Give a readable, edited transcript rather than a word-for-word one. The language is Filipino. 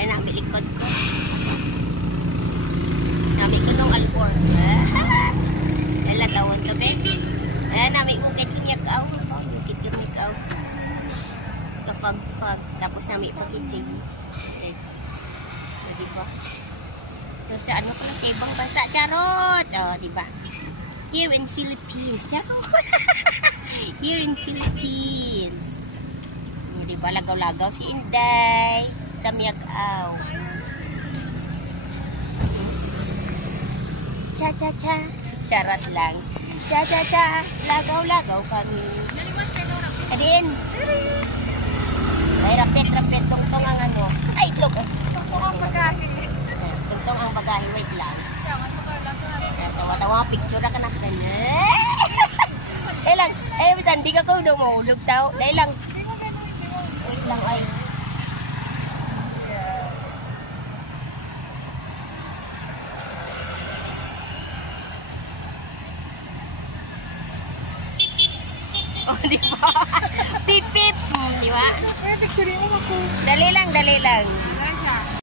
Ay, nami likod ko. Nami ko nung alpor. Kala tawon to, be. Ayan, nami ukit kumyakaw. Ukit kumyakaw. Kapag-pag. Tapos nami ipakitsing. Okay. So, diba? So, sa ano ko lang sa ibang bansa, charot! O, diba? Here in Philippines. Charot! Here in Philippines. Diba, lagaw-lagaw si Inday. Sa miyakaw. Cha-cha-cha. Charot lang. Cha-cha-cha. Lagaw-lagaw kami. Adin. Ay, rapid. Tungtong ang ano. Ay, look. Tungtong ang bagahe. Tungtong ang bagahe. Wait lang. Tawa-tawa. Picture na ka na. Dahil lang. Ay, basta hindi ka ko dumulog tao. Dahil lang. Wait lang ay. Oh, di ba? Pip, pip. Di ba? Picture mo ako. Dali lang.